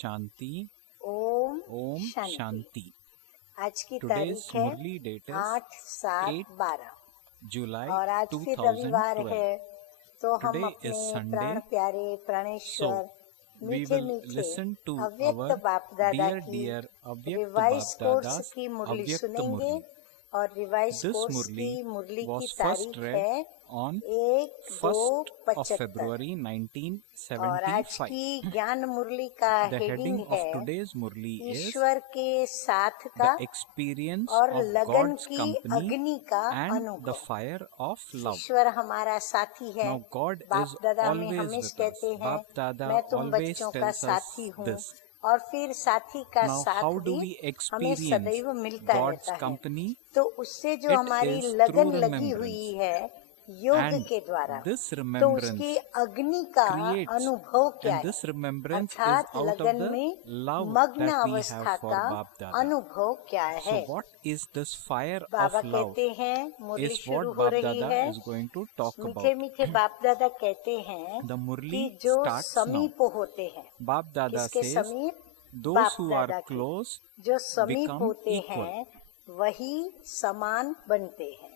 शांति। ओम ओम शांति। शांति। आज की Today's तारीख है मुरली date is 8/7/12 July और आज फिर रविवार 2012. है, तो हम Today अपने is Sunday. प्राण प्यारे प्राणेश्वर We मीठे will मीठे listen to अव्यक्त our बाप दादा dear की Avyakt revise Bap course Dada's की मुरली Avyakt सुनेंगे। Murli. और रिवाइज This कोर्स Murli की मुरली की was तारीख first है read on 1st of 1/2/75 February और आज 1975. की ज्ञान मुरली का The हेडिंग heading of है today's Murli is ईश्वर के साथ the का experience और of लगन God's की company अग्नि का and the अनुभव। fire of love. ईश्वर हमारा साथी है। Now God बाप is दादा हमें always हमेशा with us. कहते हैं Bap Dada मैं तुम always बच्चों का tells us साथी हूँ, this. और फिर साथी का Now साथ how do भी we हमें experience सदैव मिलता God's रहता है। company? तो उससे जो It हमारी is लगन through लगी हुई remembrance. है योग And के द्वारा, this तो remembrance उसकी अग्नि का creates, अनुभव क्या and है? this remembrance is अर्थात out of लगन the में love मग्न that we अवस्था have for का Bap Dada. अनुभव क्या So है? what is this fire of Baba love कहते हैं मुरली is शुरू what हो Bap रही Dada है। is going to talk मीठे about. मीठे बाप दादा कहते हैं The कि Murli जो starts now. समीप होते हैं, Bap Dada किसके says समीप? those बाप who दादा are के। close जो समीप become होते equal. हैं वही समान बनते हैं।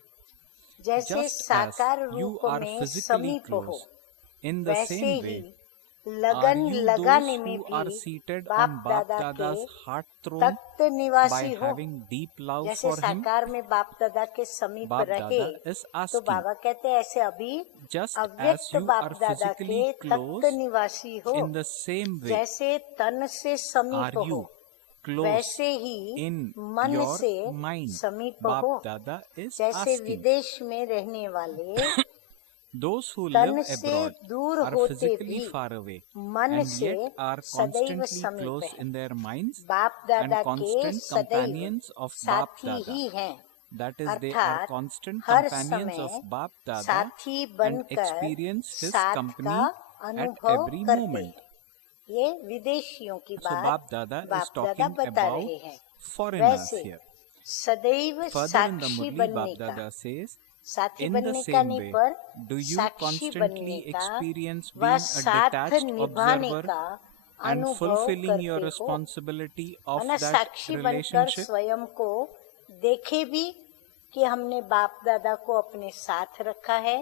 जैसे Just as साकार you रूप are में physically समीप हो, close, in the वैसे same ही way लगन are you लगाने those में who are भी seated बाप on Bap दादा Dada's के heart throne तख्त by निवासी हो। having deep love जैसे for him? साकार में बाप दादा के समीप Bap रहे, Dada is तो asking, बाबा कहते हैं ऐसे अभी just as अव्यक्त you बाप are दादा physically के close, तख्त निवासी हो, in the same way जैसे तन से समीप are हो, you close वैसे ही in मन your से mind. समीप Bap हो। Dada is जैसे asking, विदेश में रहने वाले those who तन live से abroad दूर are होते physically भी far away मन and से yet are सदैव constantly समीप close है। in their minds बाप and दादा के constant सदैव companions of Bap साथी Dada. ही हैं, That is, they are अर्थात constant हर companions of समय Bap Dada साथी and बनकर experience his साथ company का at अनुभव every करते moment. हैं। ये विदेशियों की So बात Bap Dada is बाप दादा talking बता about रहे हैं। foreigners वैसे here. सदैव Further in the Sakshi Murli, बनने Bap का, Dada says, साथी in the बनने का same नहीं way, पर do you साक्षी बनने constantly का experience व being a साथ detached निभाने observer का and अनुभव fulfilling your करते हो? responsibility है of ना, that साक्षी बनकर relationship? स्वयं को देखे भी कि हमने बाप दादा को अपने साथ रखा है,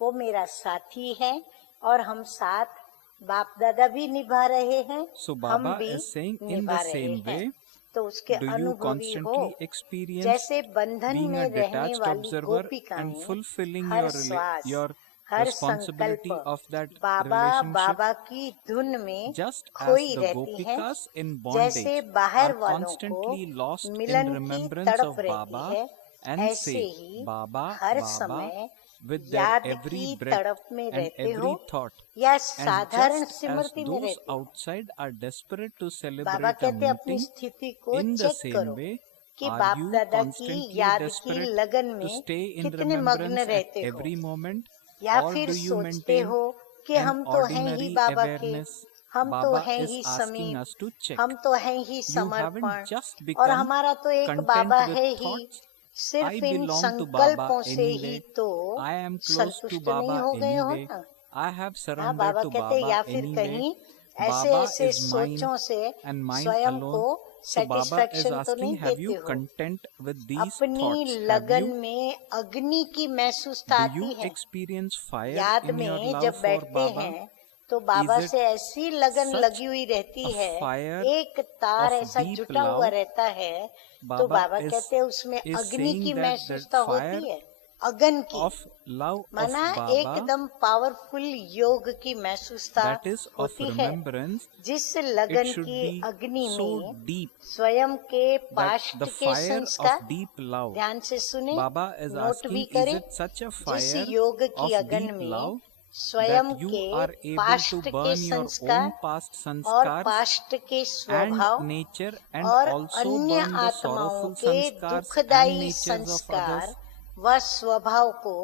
वो मेरा साथी है और हम साथ बाप दादा भी निभा रहे हैं, So हम Baba भी is saying, in निभा the रहे same हैं। way, तो उसके do you अनुभवी हो। constantly experience जैसे बंधन being में a रहने detached वाली observer and गोपिकाएं fulfilling her your श्वास, your हर responsibility संकल्प of that बाबा relationship? बाबा की धुन में Just as खोई the रहती हैं, Gopikas in जैसे bondage बाहर are वालों को constantly lost in मिलन की remembrance तड़प of रहती Baba है, and ऐसे say, ही Baba, हर Baba, समय with their याद every की breath तड़प में and रहते every हो thought. या And साधारण just as स्मृति में those रहते हो। outside are desperate to Baba celebrate a कहते हैं अपनी meeting, स्थिति को in the चेक same करो way, कि are बाप you दादा की constantly याद की desperate लगन to में stay in कितने मग्न remembrance at रहते हो, every moment? या Or फिर do you सोचते maintain हो कि an हम तो हैं ही ordinary बाबा के, awareness? हम तो Baba हैं is ही asking समीप, us to check. हम तो हैं ही You समर्पण, haven't just और become हमारा तो एक content बाबा with है ही। thoughts. सिर्फ I in belong to Baba संकल्पों से ही anyway. तो I am close to संतुष्ट नहीं Baba हो गए हो anyway. ना। I have हाँ, surrendered बाबा to कहते Baba या फिर anyway. कहीं ऐसे Baba ऐसे is mine सोचों से and mine स्वयं alone. को So Baba is सेटिस्फेक्शन तो asking, नहीं have देते you हो। content with these अपनी thoughts? Have लगन you? में अग्नि की महसूसता Do आती you है। experience fire याद in your में love जब for बैठते Baba? हैं तो बाबा Is it से ऐसी लगन such लगी हुई रहती a है, fire एक तार of ऐसा deep जुटा हुआ love? रहता है, तो Baba बाबा is कहते हैं उसमें is अग्नि saying की that महसूसता fire होती है, अगन की, of love of माना Baba, एकदम पावरफुल योग की महसूसता that is of होती है, remembrance. जिस It लगन should की be अग्नि so में deep स्वयं के that पास्ट the के fire संस्कार, of deep love. ध्यान से सुने, Baba is नोट भी asking, is करें, it such a जिस fire योग की of अगन deep में love स्वयं that you के are able to पास्ट के burn your own संस्कार past और sanskars पास्ट के and स्वभाव nature and और also अन्य burn the आत्माओं sorrowful के sanskars and दुखदायी natures of संस्कार others? व स्वभाव को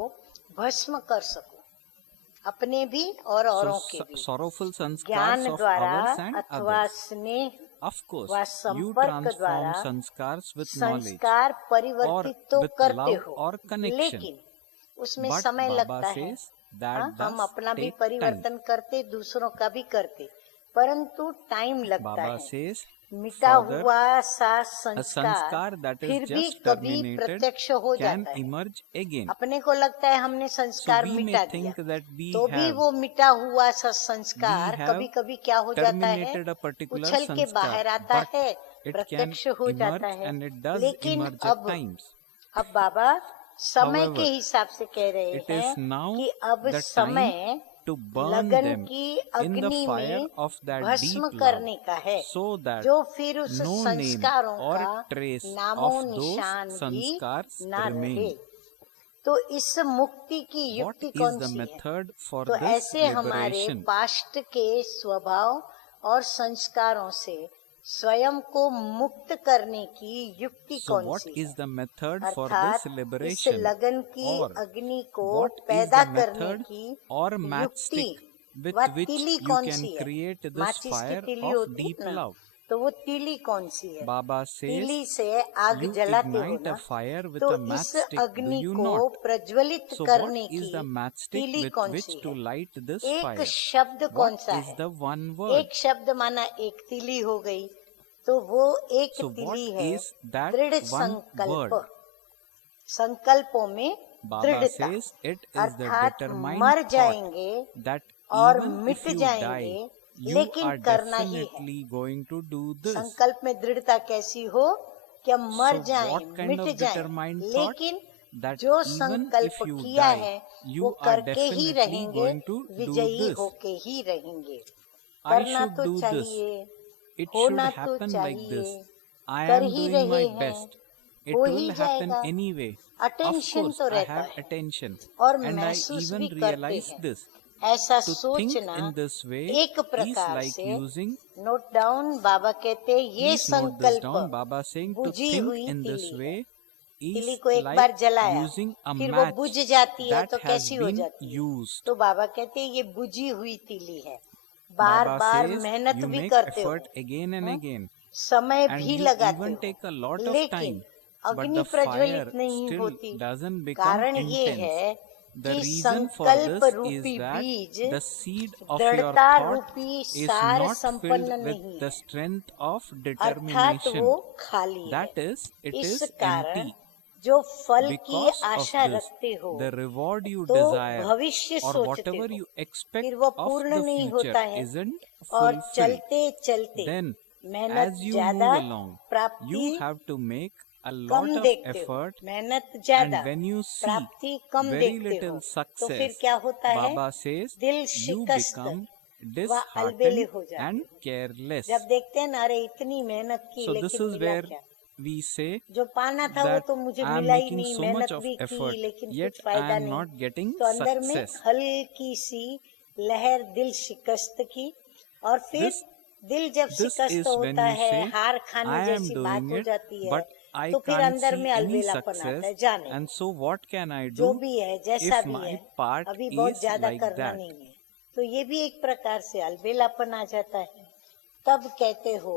भस्म कर सको, अपने भी और औरों के भी, sorrowful sanskars ज्ञान of द्वारा ours and अथवा others. स्नेह Of course, व you संपर्क transform द्वारा sanskars with knowledge संस्कार or परिवर्तित तो with करते love हो, or connection. लेकिन उसमें But समय Baba लगता है। says that हाँ, हम does अपना भी take time. परिवर्तन करते, दूसरों का भी करते, परंतु टाइम लगता Baba है। says, मिटा further, हुआ सा a संस्कार sanskar that फिर is भी just कभी terminated प्रत्यक्ष हो can जाता है। emerge again. अपने को लगता है हमने So संस्कार we may मिटा think दिया, that we तो भी have वो मिटा हुआ सा संस्कार have कभी कभी क्या हो जाता है, terminated a particular उछल के sanskar, बाहर आता but है, it can प्रत्यक्ष हो जाता emerge है। and it does लेकिन emerge at अब times. बाबा समय However, के हिसाब से कह रहे it is हैं now कि अब the समय time to burn लगन them की in the अग्नि fire में of that भस्म deep love, करने का है, so that जो फिर उस no name संस्कारों or का trace नामो of those निशान भी sanskars ना remain. रहे। तो इस मुक्ति की What युक्ति is कौन the सी है? method for तो this ऐसे हमारे liberation? पास्ट के स्वभाव और संस्कारों से स्वयं को मुक्त करने की युक्ति So कौन what सी is है? the method for अर्थात this इस liberation? लगन की Or अग्नि को what is पैदा the करने method की or युक्ति matchstick with व which तीली you कौन can सी है? create this माचिस की fire तीली of होती deep है ना, love? तो वो तीली कौन सी है? Baba says, तीली से आग you जलाते हो ignite ना, a fire with तो a इस matchstick, do अग्नि you को not? प्रज्वलित So what करने is की the matchstick तीली with कौन which सी to है? light this एक fire? शब्द कौन What सा is है? the one word? एक शब्द माना एक तीली हो गई, तो वो एक So what तीली है is that दृढ़ one संकल्प। word? संकल्पों में Baba दृढ़ता, says it is the अर्थात determined मर thought जाएंगे that और even मिट if you जाएंगे, die, you लेकिन are करना ही है। definitely going to do this. संकल्प में दृढ़ता कैसी हो कि हम मर So जाएं, what kind मिट of जाएं, determined thought? लेकिन That जो even संकल्प if you किया die, है you वो are करके ही definitely रहेंगे, going to do विजयी this. होके ही रहेंगे। I करना should तो do this. चाहिए, It should होना तो happen like this. चाहिए, I कर am ही doing my रहे हैं, best. It हो will ही happen जाएगा। anyway. Of अटेंशन course, तो I रहता have है attention. और And I महसूस even भी करते realize हैं। this. ऐसा To think सोचना in this way एक is प्रकार like से using, नोट डाउन, बाबा कहते हैं ये please note this down, संकल्प Baba saying to बुझी think हुई in this तीली है। way तीली is को एक like बार जलाया, using a फिर वो match बुझ जाती है that तो has कैसी हो been जाती है? used. तो बाबा कहते हैं ये बुझी हुई तीली है, बार Baba बार says मेहनत you भी make करते हो, effort again and again, समय and भी you लगाते even take a हो, lot of लेकिन time, but अग्नि the fire प्रज्वलित नहीं still होती। doesn't become कारण ये intense. है The कि reason for संकल्प this रूपी is that बीज the seed of your दृढ़ता thought रूपी is सार not filled संपन्न with नहीं the है, strength of अर्थात determination. वो खाली है। That is, it इस is कारण empty. जो फल की Because of आशा this, रखते हो, the reward you तो desire भविष्य or सोचते whatever हो, you expect फिर वो of पूर्ण the नहीं future होता है, isn't और fulfilled. चलते चलते Then, मेहनत as you ज्यादा, move along, प्राप्ति you have to make a come lot of देखते हो, effort, मेहनत and ज्यादा, when you see प्राप्ति कम very देखते हो, little तो फिर success, क्या होता है? Baba says दिल you शिकस्त become व अलबेले disheartened हो जाते and हो। careless. जब देखते हैं ना, अरे इतनी मेहनत की So this लेकिन is मिला where क्या? we say जो पाना था वो that तो मुझे I am मिला ही making नहीं, so मेहनत much of भी effort, की लेकिन yet कुछ I फायदा am नहीं। not getting तो अंदर में success. हल्की सी लहर दिल शिकस्त की, और फिर दिल जब This शिकस्त is when होता you है, say, हार खाने I am जैसी बात doing हो it, जाती है, but I तो फिर can't अंदर see में any अलबेलापन आता है। success, जाने and so what can I जो do भी है, जैसा if भी my है, part अभी बहुत is ज्यादा like करना that? नहीं है, तो ये भी एक प्रकार से अलबेलापन आ जाता है। तब कहते हो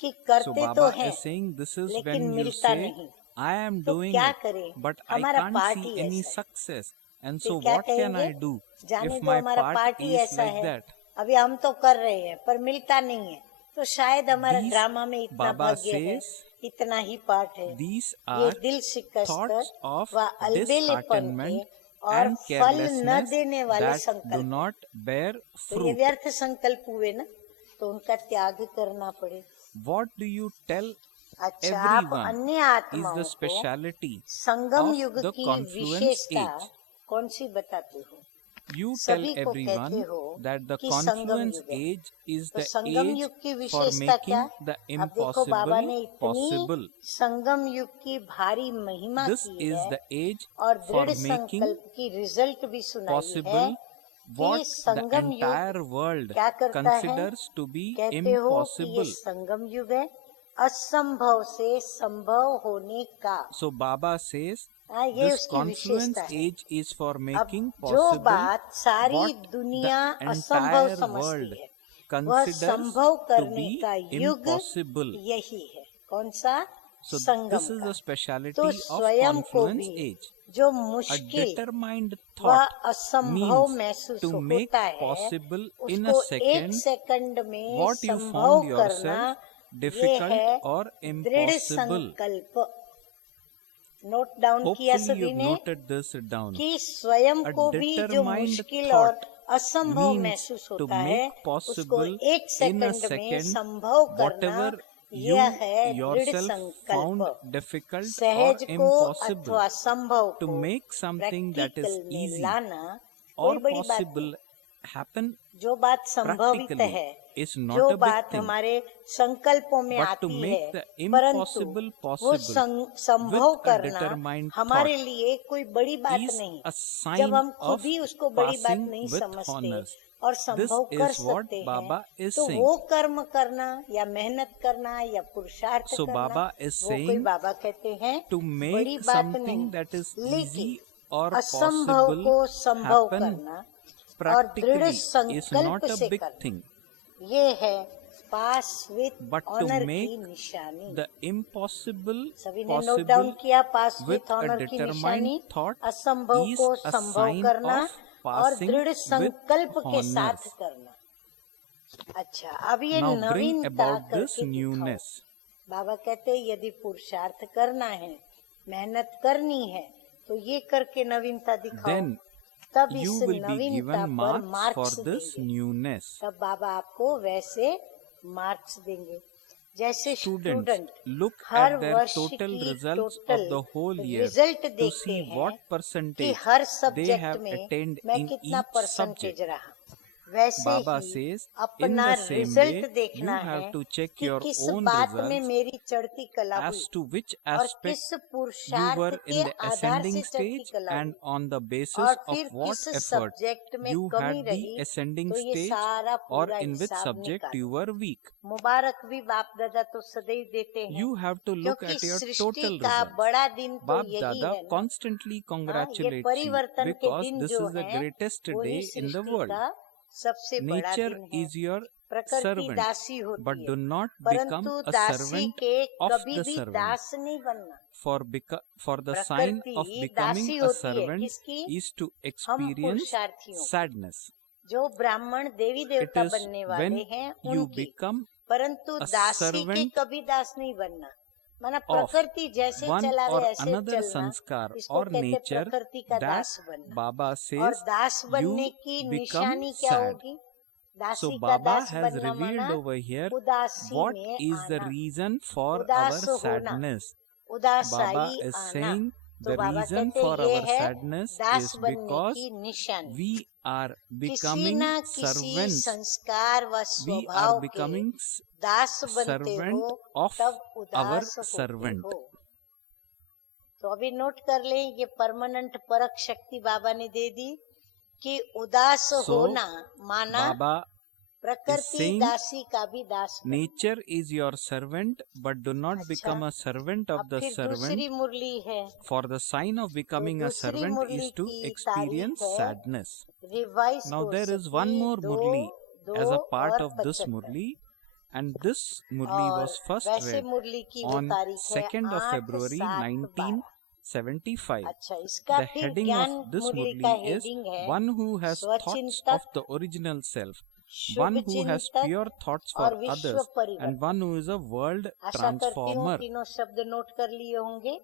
कि So करते तो Baba हैं is saying this is लेकिन when you मिलता say, नहीं, I am तो doing क्या it, करें? but I हमारा can't part see he any ऐसा है। success, and फिर so क्या what can कहेंगे? I do जाने if दो, my हमारा part पार्ट ही is ऐसा like है, that? अभी हम तो कर रहे हैं पर मिलता नहीं है, तो शायद हमारा These, ड्रामा में इतना Baba भाग्य है, says, इतना ही पार्ट है। these ये are दिल शिकस्त thoughts of व अलबेलेपन के disheartenment और and फल न carelessness देने वाले that do संकल्प। not bear तो ये fruit. व्यर्थ संकल्प हुए ना, तो उनका त्याग करना पड़े। What do you tell अच्छा, आप everyone अन्य is आत्माओं the को speciality संगम of युग the की confluence विशेषता age? कौन सी बताते हो? You tell सभी को कहते everyone हो that the कि संगम confluence युग है। age is तो the संगम age युग की for विशेषता क्या? making the अब देखो बाबा ने impossible इतनी possible. संगम युग की भारी महिमा This की is है the age और for दृढ़ making संकल्प की रिजल्ट भी सुनाई है possible what the संगम युग entire world क्या करता है? considers to be कहते हो कि ये impossible. संगम युग है, असंभव से संभव होने का। So Baba says ये this उसकी confluence विशेषता है। age is for अब making जो possible बात सारी what दुनिया the असंभव entire समझती world है, वह considers संभव to करने be का युग impossible. यही है। कौन सा? So this संगम is का। the speciality तो of स्वयं को confluence भी age. जो A मुश्किल determined व thought असंभव means महसूस to make होता है, possible in a उसको एक second सेकंड में what you संभव found करना, yourself ये difficult है or दृढ़ impossible. संकल्प। नोट डाउन किया Hopefully सभी you've ने noted this down. कि स्वयं A को भी जो determined मुश्किल और thought असंभव means महसूस to होता make है, उसको possible एक in a सेकंड में second संभव करना, whatever you यह है दृढ़ yourself found संकल्प। difficult or सहज को impossible. अथवा संभव To को make something that is practical में easy लाना or कोई बड़ी बात possible नहीं। happen जो बात संभवित practically है, is not जो a big बात thing. हमारे संकल्पों में But to आती make है, the परंतु impossible वो possible संभव with a करना determined हमारे thought लिए कोई बड़ी बात is नहीं। a जब sign हम खुद of ही उसको बड़ी बात passing नहीं with समझते honors. और This संभव कर is what सकते Baba हैं, is तो saying. वो कर्म करना या मेहनत करना या पुरुषार्थ So करना, Baba is वो कोई saying बाबा कहते हैं to बड़ी make बात something नहीं। that is लेकिन easy or असंभव possible को संभव happen करना और practically दृढ़ is संकल्प not a से big करना, thing. ये है पास विथ But to ऑनर की make निशानी। the impossible सभी ने नोट डाउन possible किया, पास with विथ a ऑनर की determined निशानी, thought असंभव is को a संभव sign करना of और passing दृढ़ with संकल्प के साथ honors. करना। अच्छा, अब ये Now bring नवीनता about this करके दिखाओ। newness. बाबा कहते हैं यदि पुरुषार्थ करना है, मेहनत करनी है, तो ये करके नवीनता दिखाओ। Then तब you इस will be नवीनता given पर marks for मार्क्स this देंगे। newness. तब बाबा आपको वैसे मार्क्स देंगे। जैसे Students student look her at their वर्ष total की results of total the whole year result to देखते see हैं what कि percentage her they subject have में attained मैं in कितना each परसेंटेज subject. रहा। वैसे Baba ही says, in अपना the same रिजल्ट way, देखना you have है to check कि your किस own बात में results मेरी चढ़ती कला हुई as to which और aspect किस you पुरुषार्थ were के in the आधार ascending से चढ़ती stage कला and हुई on the basis और of फिर what किस effort सब्जेक्ट में you कमी had the रही, ascending तो ये stage सारा or पूरा in which हिसाब subject निकालो। you were weak. मुबारक भी बाप दादा तो सदैव देते हैं, You have to look क्योंकि at your सृष्टि total का results. बड़ा दिन तो Bap यही Dada है ना। constantly हाँ, ये congratulates you परिवर्तन के because दिन this जो is the है greatest वही day in the Srishti world. का सबसे बड़ा Nature दिन है। is your प्रकृति servant, दासी but होती do है, not become परंतु a दासी servant के of कभी the भी servant. दास नहीं बनना। For the sign of प्रकृति becoming दासी a होती है servant किसकी? is to हम experience पुरुषार्थियों की। sadness. जो ब्राह्मण देवी It देवता is बनने when वाले हैं you उनकी, become परंतु a दासी के servant कभी दास नहीं बनना। माना of प्रकृति जैसे one चलावे or ऐसे another चलना, sanskar इसको or कहते nature प्रकृति का that दास बनना। Baba और says दास बनने you की become निशानी क्या sad. होगी? So दासी का Baba दास has बनना revealed माना over here उदासी what में is the आना, reason for our उदास होना, sadness. Baba उदासाई is आना। saying तो the बाबा reason कहते for ये our है sadness दास is बनने because की निशानी। we are किसी becoming न किसी servants. संस्कार व We are स्वभाव के becoming दास बनते servant हो, of तब our उदास होते servant. हो। तो अभी नोट कर लें, ये परमानेंट परक शक्ति बाबा ने दे दी कि उदास So होना माना Baba is प्रकृति saying दासी का भी दास बनना। nature is your servant, but do not become a servant of अब the फिर servant. दूसरी मुरली है। For the sign of becoming a दूसरी servant मुरली is to की experience तारीख है sadness. Revise Now there is one more murli as a part of this murli, and this murli और was first वैसे read मुरली की वो on तारीख है 2nd of February 8/7/12। 1975. अच्छा, इसका The फिर heading ज्ञान of this मुरली का murli is हेडिंग है one who has thoughts स्वचिंतक, of the original self, Shubh one who has चिंतक pure thoughts और for विश्व others, and परिवर्तक। one who is a world आशा करती हूँ transformer. तीनों शब्द नोट कर लिए होंगे।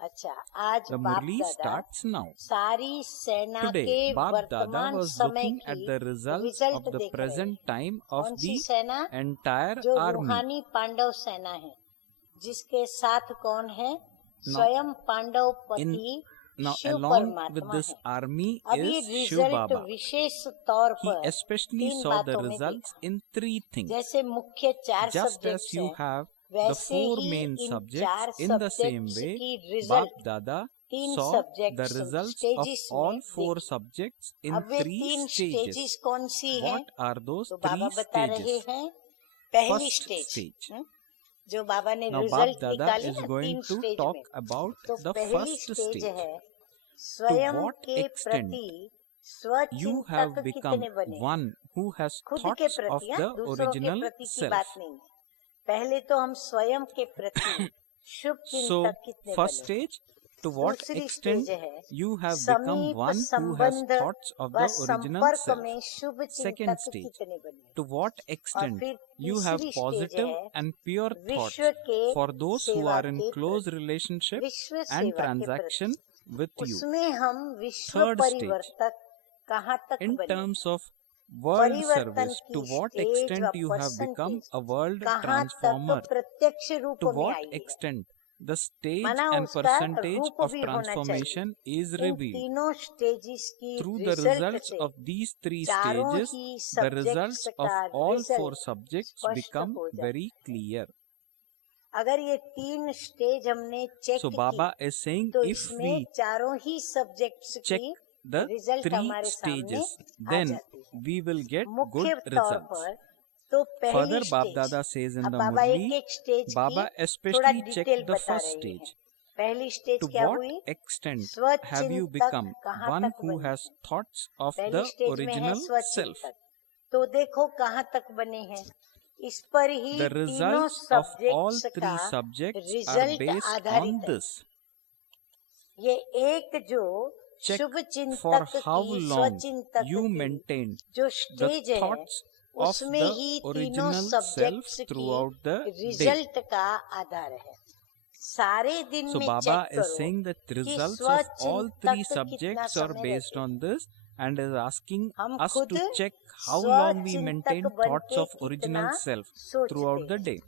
अच्छा, आज The बाप murli दादा starts now. सारी सेना के Today, Bap Dada वर्तमान was समय looking at की the results result of the देख रहे present हैं। time of कौन सी the सेना? entire जो army. रूहानी पांडव सेना है, जिसके साथ कौन है? Now, स्वयं पांडव पति Now, शिव along with परमात्मा this है। army अब ये is Shiv रिजल्ट Baba. विशेष तौर He पर especially तीन saw the बातों में results देखा। in three things. जैसे मुख्य चार Just as सब्जेक्ट्स you हैं, have the वैसे four ही main इन subjects, चार in the same subjects way, की Bap रिजल्ट Dada तीन saw subjects the results of stages all में four देखी। subjects in अब वे three तीन stages. स्टेजिस कौन सी हैं? What are those तो बाबा three बता रहे stages? हैं। पहली First स्टेज stage. जो बाबा ने Now, Bap रिजल्ट Dada निकाले is ना going तीन to स्टेज talk में, about तो the पहली first स्टेज stage. है स्वयं what के extent प्रति You have स्वचिंतक become कितने बने। one who has खुद के thoughts of प्रति, the दूसरों के original प्रति की self. बात नहीं है। पहले तो हम स्वयं के प्रति शुभ So, चिंतक कितने first बने? stage, to what दूसरी extent स्टेज है you have become समीप one who has संबंध thoughts of व the original संपर्क self. में शुभ Second चिंतक stage, कितने बने? to what और extent फिर you have तीसरी स्टेज positive है and pure thoughts विश्व के for those who सेवा are in के close प्रति, relationship विश्व and सेवा के transaction प्रति। with you. उसमें हम विश्व Third stage, परिवर्तक कहाँ तक in बने? terms of world परिवर्तन service, to की what स्टेज extent व you have become percentage a world कहाँ तक transformer, प्रत्यक्ष रूप to में what आई है? extent the stage माना and उसका percentage रूप of भी होना चाहिए। transformation is in revealed. तीनों स्टेजेस की Through the रिजल्ट results से of these three चारों stages, he the results subjects of का all four रिजल्ट subjects स्पष्ट become हो जाता very clear. अगर ये तीन स्टेज हमने चेक So Baba की is saying, तो if इसमें we चारों ही सब्जेक्ट्स check की the रिजल्ट three हमारे सामने stages, आ then जाती है। we will get मुख्य good तौर results. पर तो पहली Further, Bab stage, Dada says in अब the बाबा Murli, एक एक स्टेज Baba की थोड़ा especially डिटेल checked the बता first रहे हैं। stage. पहली स्टेज To क्या what हुई? extent स्वचिंतक have you become कहाँ one तक who बने? has thoughts of पहली the स्टेज में है original self? स्वचिंतक। तो देखो कहाँ तक बने हैं। इस पर ही The तीनों results of all subjects three का subjects are result based on आधारित है। this. ये एक जो Check शुभ for चिंतक how की long स्वचिंतक you की maintained जो the स्टेज है thoughts of उसमें the ही तीनों original self सब्जेक्ट्स throughout की the day. रिजल्ट का आधार है। सारे दिन So में Baba चेक is करो saying that कि results of all three स्वचिंतक कितना subjects are समय based रहते हैं। on this and is asking हम us खुद to check how long we स्वचिंतक maintain बन thoughts के of original कितना self सोचते throughout the हैं। day.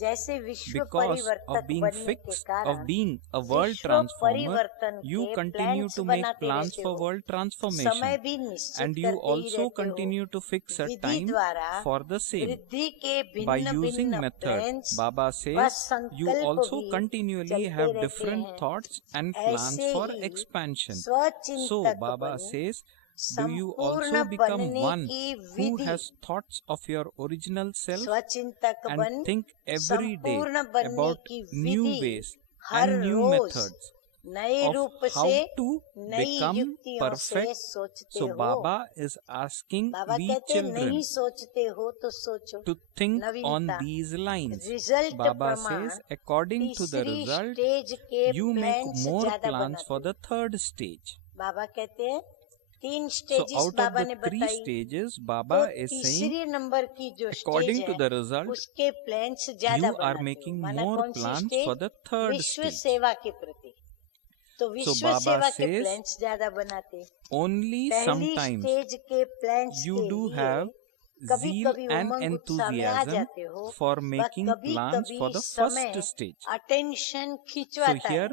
जैसे विश्व Because of परिवर्तक being बनने के fixed, कारण of being a world विश्व transformer, परिवर्तन you के continue प्लान्स to make बनाते plans रहते for हो, world समय transformation. भी निश्चित And you करते ही also रहते continue हो। to fix a Vidhi time द्वारा for the same. वृद्धि के By भिन्न using भिन्न method, प्लान्स Baba व says, you संकल्प also भी continually चलते have रहते different हैं। thoughts and plans ऐसे for he expansion. So स्वचिंतक Baba बन says, do you संपूर्ण also become बनने one की who Vidhi has thoughts of your original self स्वचिंतक and बन think every day संपूर्ण बनने about की new Vidhi ways her and new rose methods नए of रूप how से to नई become युक्तियों से perfect? सोचते So हो। Baba is asking Baba we कहते children नहीं सोचते हो तो सोचो। to think on नवीनता these lines. रिजल्ट Baba प्रमाण says, according to the तीसरी result, स्टेज के you make प्लान्स more ज्यादा plans for बनाते the third stage. बाबा कहते हैं तीन So stages out of Baba the ने three बताई stages, तो Baba is saying, तीसरी नंबर की जो स्टेज according to है the result, उसके प्लान्स ज्यादा you are बनाते हो। making माना more कौन सी plans for stage? the third विश्व stage. सेवा के प्रति। तो So विश्व Baba सेवा के says, प्लान्स ज्यादा बनाते। only पहली sometimes स्टेज के प्लान्स you के do लिए have कभी zeal कभी and उमंग उत्साह में आ enthusiasm जाते हो for व making कभी plans for कभी the समय first stage. Attention So खिंचवाता here है।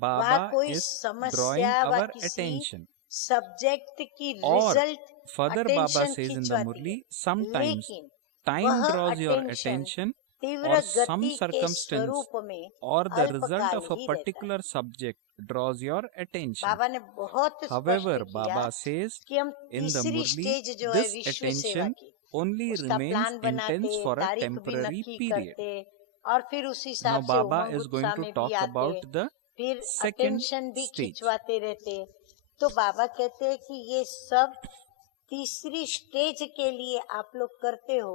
वहाँ Baba कोई is drawing समस्या व our किसी attention. सब्जेक्ट की Or result further Baba attention says in the खिंचवाती Murli, है, sometimes लेकिन time वह draws your अटेंशन attention तीव्र or some गति के circumstance स्वरूप में or the result अल्पकाल of a ही रहता है। particular subject draws your attention. बाबा ने बहुत However, स्पष्ट किया Baba says कि हम in the तीसरी Murli, स्टेज जो है this विश्व सेवा attention की only उसका remains प्लान बनाते, intense for a तारीख भी temporary नक्की period. करते और फिर उस Now हिसाब से Baba उमंग is going उत्साह to में talk भी आते, about the फिर second अटेंशन भी stage. खिंचवाते रहते। तो बाबा कहते हैं कि ये सब तीसरी स्टेज के लिए आप लोग करते हो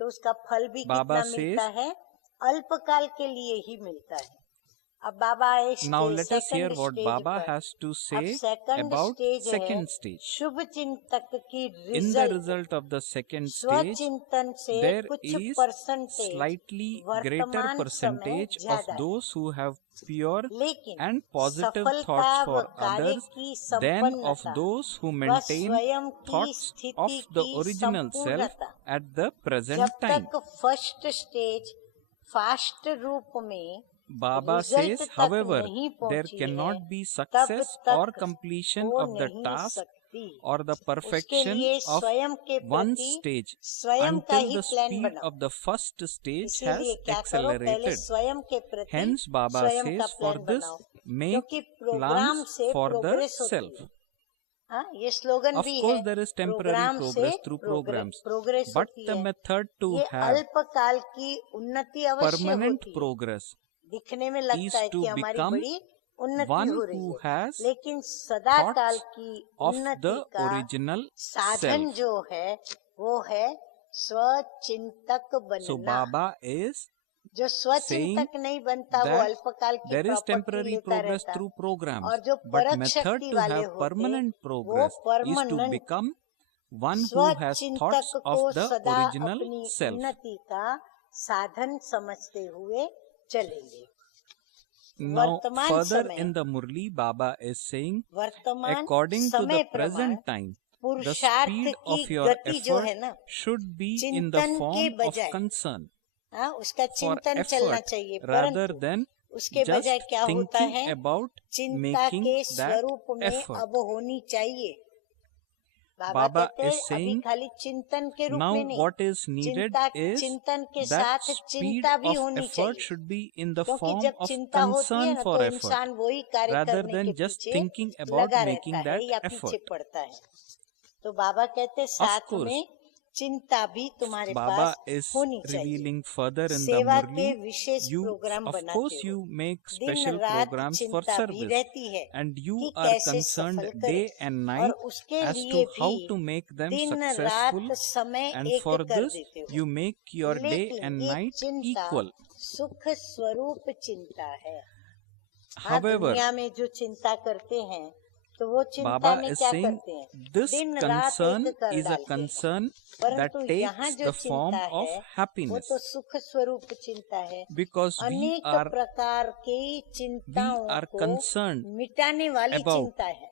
तो उसका फल भी Baba कितना मिलता says, है? अल्पकाल के लिए ही मिलता है। अब बाबा आए now let us hear second what stage Baba पर। has to अब say सेकंड about स्टेज है second stage. शुभ चिंतक की In the result. result of the second stage, स्वचिंतन से there कुछ is परसेंटेज slightly greater वर्तमान समय percentage of ज्यादा है, those who have pure लेकिन and positive सफलता thoughts व for कार्य others की than of संपन्नता those who व maintain स्वयं की thoughts स्थिति of the की original self संपूर्णता। at the present जब time. तक फर्स्ट स्टेज फास्ट रूप में Baba रिजल्ट says, तक however, नहीं there पहुंची है cannot be तब success or तक completion हो of the नहीं task सकती। or the उसके perfection लिए of स्वयं के one प्रति stage स्वयं का until he the plan speed बनाओ। of the first stage इसीलिए has क्या करो, पहले accelerated. स्वयं के प्रति Hence, Baba स्वयं का says, for प्लान this, बनाओ, make क्योंकि प्रोग्राम plans से for the प्रोग्रेस होती self. है। हाँ, ये स्लोगन Of भी course, है, there is temporary programme progress से through programs, प्रोग्रेस but होती the है। method to ये have अल्पकाल की उन्नति अवश्य permanent होती है, progress दिखने में लगता is है to कि हमारी become बड़ी उन्नति one हो रही who है, has लेकिन सदा काल thoughts की of उन्नति the का original साधन self. जो है वो है स्वचिंतक So बनना। Baba is जो स्वचिंतक नहीं बनता वो that अल्पकाल की there is प्रॉपर्टी temporary लेता progress रहता, through programs, और जो but परक method शक्ति to वाले have होते permanent वो progress is to permanent become one who has thoughts स्वचिंतक of को the सदा original अपनी self. उन्नति का साधन समझते हुए चलेंगे। Now वर्तमान further समय, in the Murli, Baba is saying, वर्तमान according to the समय प्रमाण present time, the पुरुषार्थ speed की of your गति जो effort है ना, should be in the चिंतन के form of बजाय, concern हाँ, उसका for चिंतन चलना effort चाहिए, rather परंतु than उसके just बजाय क्या होता thinking है, about चिंता making के that स्वरूप में effort. अब होनी चाहिए। बाबा Baba कहते is हैं अभी saying, खाली चिंतन के रूप now में नहीं, what is needed is चिंतन के that साथ speed चिंता भी of होनी effort चाहिए, should be in the क्योंकि form जब of चिंता होती है concern ना for तो effort इंसान वही कार्य rather करने than के just पीछे thinking about लगा making रहता है that या पीछे effort. पड़ता है। तो बाबा कहते Of साथ course, में चिंता भी तुम्हारे Baba पास is होनी चाहिए। revealing further in the सेवा के Murli, विशेष you प्रोग्राम of बनाते course हो, you make दिन special रात programs for चिंता भी service, रहती है and कि you are कैसे concerned सफल करें, day and और night उसके as लिए to how भी to make them दिन successful, रात समय and एक for कर this देते हो। you make your day लेकिन and ये night चिंता equal. सुख स्वरूप चिंता है। हाँ, However, दुनिया में जो चिंता करते हैं तो वो चिंता Baba में is क्या saying करते हैं, this दिन रात concern एक कर is a डालते हैं, concern that परंतु यहाँ takes जो the form चिंता of है वो happiness, तो सुख स्वरूप चिंता है। because we अनेक are प्रकार की चिंताओं को concerned मिटाने वाली about चिंता है,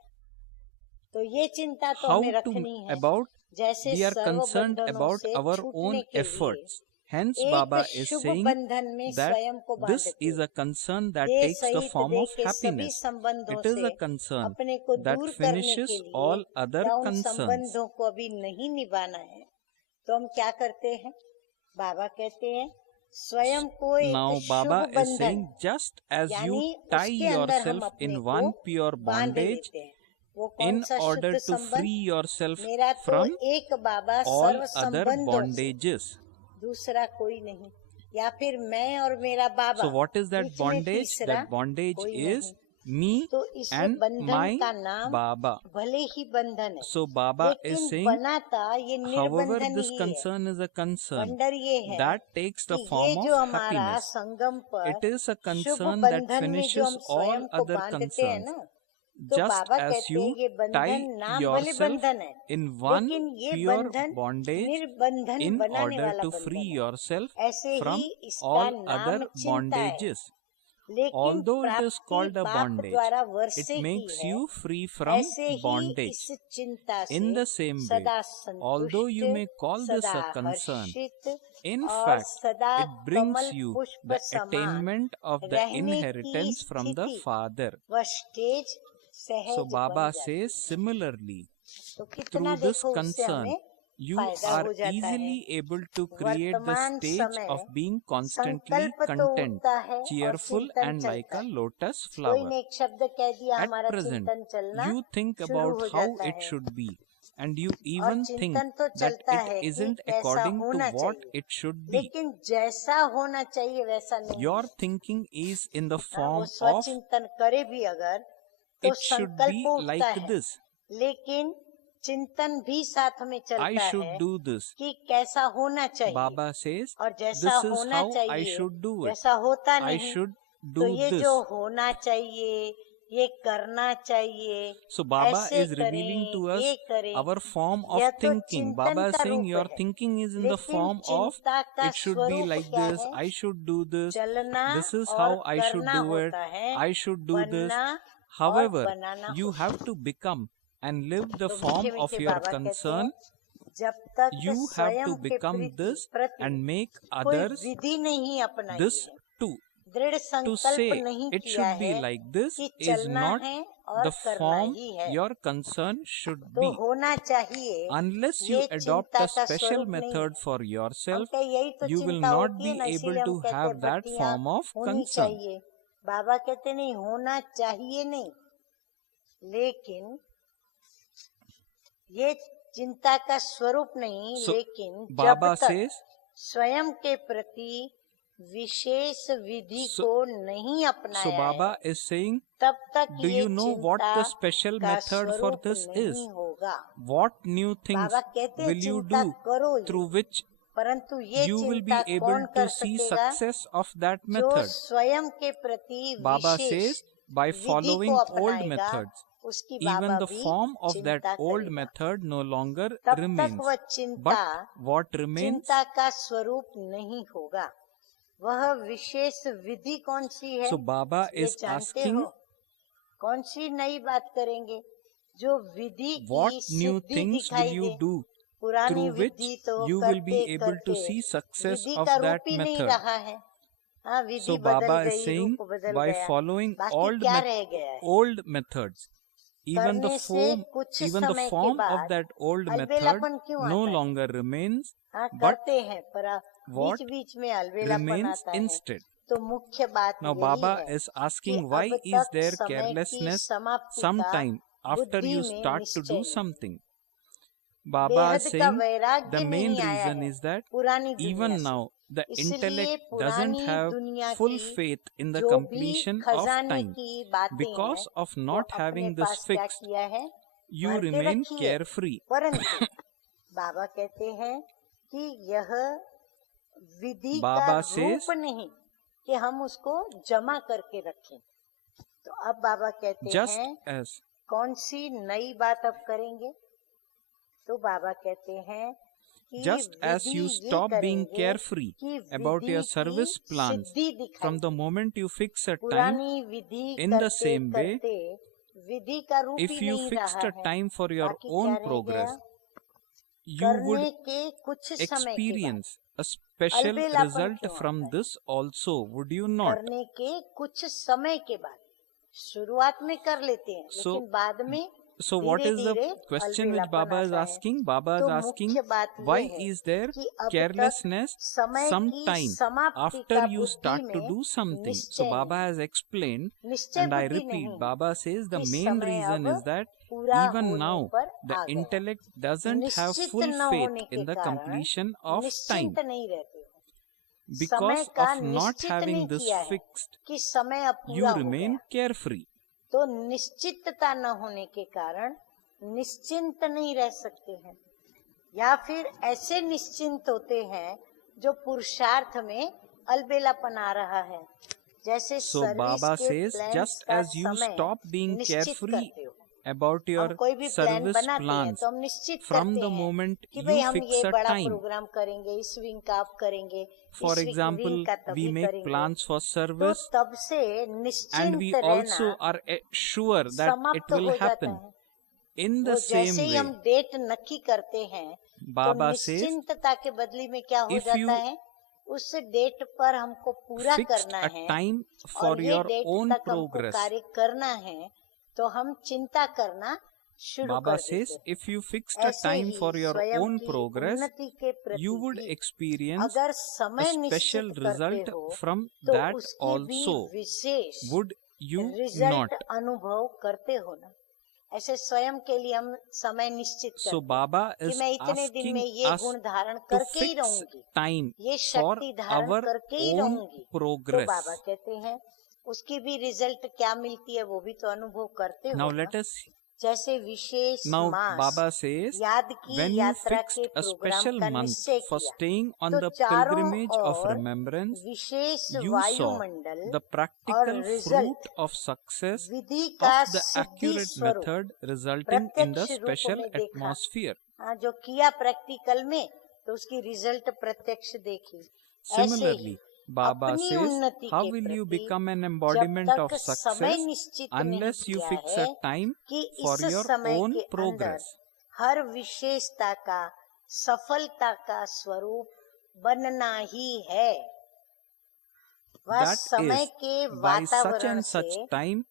तो ये चिंता तो how हमें to रखनी है। about जैसे we are सर्व concerned बंधनों about से our छूटने own के लिए efforts. Hence, एक Baba is शुभ saying बंधन में that स्वयं को this बांधते is हो। a concern that देह takes the सहित form देह of के सभी happiness. संबंधों It is से a concern अपने को that दूर करने finishes के लिए all other या उन concerns. संबंधों को अभी नहीं निभाना है तो हम क्या करते हैं, बाबा कहते हैं स्वयं को एक Now, शुभ Baba is बंधन, saying just as you यानी tie उसके अंदर हम yourself अपने in को one pure बांध bondage लेते हैं। वो कौन in सा order शुद्ध to संबंध, free yourself मेरा तो from एक बाबा all सर्व other संबंधों से, bondages. दूसरा कोई नहीं, या फिर मैं और मेरा बाबा, So what is that बीच में bondage? तीसरा That bondage कोई is नहीं। me तो इस and बंधन my का नाम Baba. भले ही बंधन है, So Baba is लेकिन saying, बनाता ये however, निर्बंधन this ही है। concern is a concern wonder ये है that takes the कि ये form जो of हमारा happiness. संगम पर It is a Shubh concern that बंधन में जो हम finishes स्वयं all को other बांधते हैं concerns. ना, तो Just बाबा as कहते हैं you ये बंधन tie नाम भले yourself बंधन है, in one लेकिन ये pure बंधन bondage निर्बंधन in बनाने order वाला to बंधन free है। yourself ऐसे from ही इसका all नाम other चिंता है, bondages. लेकिन Although it is प्राप्ति called a बाप bondage, द्वारा it वर्षे की makes है। you free from ऐसे ही bondage. इस चिंता In से the same way, सदा although you may संतुष्ट, call this सदा a concern, हर्षित in और fact, सदा it brings कमल you पुष्प the समान attainment of the रहने की inheritance from the स्थिति Father. व स्टेज सहज So बन Baba जाती says similarly, तो कितना through this देखो उससे concern, हमें you फायदा are हो जाता है। easily able to create the वर्तमान stage समय of being constantly संकल्प तो content, उठता है और cheerful चिंतन and like चलता a है। lotus कोई flower. ने एक शब्द कह दिया At हमारा present, चिंतन चलना you think शुरू about हो how जाता it है should be, and you और even think चिंतन तो that चलता it है कि isn't कैसा according to होना what चाहिए, it should be. लेकिन जैसा होना चाहिए वैसा नहीं Your है। thinking is in the हाँ, वो form of स्वचिंतन करे भी अगर तो it should संकल्प be उठता like है, this. लेकिन चिंतन भी साथ में I चलता should है do this. कि कैसा होना चाहिए, Baba says, और जैसा this is होना how I चाहिए should do it. वैसा होता I नहीं। should तो do ये this. जो होना चाहिए, ये करना चाहिए, So Baba ऐसे is revealing करें, to us ये करें, our form of यह तो thinking. चिंतन Baba is का saying रूप your है, thinking is in the लेकिन form of चिंता का it should be स्वरूप like क्या this. है? I should do this. चलना This is और how I should करना do it. होता है, I should do this. बनना और However, बनाना you होता have to become and live the तो form मीठे of मीठे your बाबा कहते concern. हैं जब तक You have स्वयं to के become this प्रति and make कोई others विधि नहीं अपनाई this है, too. दृढ़ To संकल्प say नहीं it किया should be है like this कि is चलना not है और the करना form ही है, your concern should तो be. होना चाहिए। Unless you ये adopt चिंता a का special स्वरूप नहीं method है। for हम yourself, कहे यही तो you will चिंता not होती है be ना, able इसीलिए हम to कहते have हैं that भट्टियां form of होनी concern. चाहिए। बाबा कहते नहीं होना चाहिए नहीं, लेकिन ये चिंता का स्वरूप नहीं, So, लेकिन जब Baba तक says, स्वयं के प्रति विशेष विधि So- को नहीं so अपनाया Baba है, is saying, तब तक do ये you know what चिंता the special का method for स्वरूप this is? नहीं होगा। What new things बाबा कहते हैं will you चिंता do करो ही, through which परंतु ये you will be चिंता able कौन to कर see सकेगा? success of that जो method. स्वयं के प्रति Baba wishes says, by Vidhi following को old अपनाएगा, methods, उसकी even बाबा the भी form of that चिंता old करेगा। method no longer तब तक remains. वह चिंता But what remains? चिंता का स्वरूप नहीं होगा। वह विशेष विधि कौन सी है? So Baba ये is जानते asking, हो? कौन सी नई बात करेंगे? जो विधि what की new सिद्धि things will दिखाई you दे। do पुरानी through which विधि तो you will be करते able to करते see success विधि of का that रूप ही नहीं method? रहा है। हाँ, विधि So बदल Baba is गई, saying, रूप बदल by गया, following बाकी क्या रह गया है? old methods, even the करने से form, कुछ even the समय के form of बाद that old method अलबेलापन क्यों no आता है? longer remains, हाँ, but करते हैं पर what बीच बीच में अलबेलापन remains आता है। instead. तो मुख्य बात Now यही Baba है is कि asking, अब why is तक there समय की carelessness समाप्ति का sometime after बुद्धि you में start to निश्चय do नहीं। something? Baba is बेहद का saying, वैराग्य the main नहीं आया reason है is that पुरानी दुनिया even से। now the इसलिए intellect doesn't पुरानी have दुनिया full की faith in the जो भी completion of खजाने time. की बातें हैं, Because of वो not अपने having this पास क्या fixed, किया है? you भर के remain रखी है। carefree. परंतु बाबा कहते हैं कि यह विधि का Baba रूप says, नहीं कि हम उसको जमा करके रखें। तो अब बाबा कहते just हैं as कौन सी नई बात अब करेंगे? तो बाबा कहते हैं कि just as विधि you ये stop being करेंगे carefree कि about विधि your की service plans सिद्धि दिखाई from the they. moment you fix a time, पुरानी विधि in the करते same way, करते विधि का रूप if ही you नहीं fixed रहा a है। time for your बाकी क्या own रह progress, गया? you would करने के कुछ समय के बाद experience a special अलबेलापन result क्यों from आता है? this also, would you not? करने के कुछ समय के बाद शुरुआत में कर लेते हैं, So, लेकिन बाद में So what धीरे is the धीरे question which अलबेलापन Baba is आता है। asking? Baba is तो asking, मुख्य बात why यह है is there कि अब तक carelessness समय की sometime समाप्ति after का you बुद्धि start to में do something? So निश्चय Baba नहीं, has explained, निश्चय and I बुद्धि repeat, नहीं Baba says the कि main समय reason अब is that पूरा even होने now पर the आ गया। intellect doesn't have निश्चित full न faith होने के in the कारण completion of time. निश्चिंत नहीं रहते हो। समय Because का of not निश्चित having नहीं this किया है fixed, कि समय अब you पूरा हो remain गया। carefree. तो निश्चितता न होने के कारण निश्चिंत नहीं रह सकते हैं, या फिर ऐसे निश्चिंत होते हैं जो पुरुषार्थ में अलबेलापन आ रहा है। जैसे So सर्विस Baba के says, प्लान्स just का as you समय stop being निश्चित carefree करते हो। about हम your कोई भी प्लान service बनाते हैं plans तो हम निश्चित from करते the हैं moment कि you भाई हम fix ये a बड़ा time. प्रोग्राम करेंगे, इस विंग का आप करेंगे, For इस example, विंग का we तभी make करेंगे। plans for तो service तब से and निश्चिंत we रहना also are sure that it समाप्त will हो जाता happen. है। In the वो same जैसे ही हम way, डेट नक्की करते हैं तो Baba says, निश्चिंतता के बदले में क्या हो if जाता you है? उस डेट पर हमको पूरा fixed करना a है time for और ये your डेट own तक हमको progress. कार्य करना है, तो हम चिंता करना शुरू Baba कर देते says, हैं। if you fixed a ऐसे time ही for your स्वयं own की progress, उन्नति के प्रति you would भी experience अगर a समय special निश्चित करते result हो from तो that उसकी भी also. विशेष Would you रिजल्ट not? अनुभव करते हो ना। ऐसे स्वयं के लिए हम समय निश्चित करते So हैं Baba कि is मैं इतने दिन में asking ये us गुण धारण to करके ही fix रहूंगी, time ये for शक्ति धारण our करके ही own रहूंगी। तो progress. बाबा कहते हैं उसकी भी रिजल्ट क्या मिलती है वो भी तो अनुभव करते Now हो ना। let us जैसे विशेष Now मास Baba says, याद की when you यात्रा fixed के a प्रोग्राम special का month निश्चय for किया staying on तो the चारों pilgrimage of ओर remembrance, विशेष you saw वायुमंडल the और practical result fruit of success विधि of का the सिद्धि accurate स्वरूप method resulting in the प्रत्यक्ष रूप special में देखा। atmosphere. हाँ, जो किया प्रैक्टिकल में तो उसकी रिजल्ट प्रत्यक्ष देखी। ऐसे ही Similarly, Baba अपनी says, उन्नति how के will you प्रति become an जब embodiment तक of समय success निश्चित नहीं unless you किया fix है a time कि for इस your समय own के अंदर progress? हर विशेषता का सफलता का स्वरूप बनना ही है। वह That समय is, के by such वातावरण and such से time,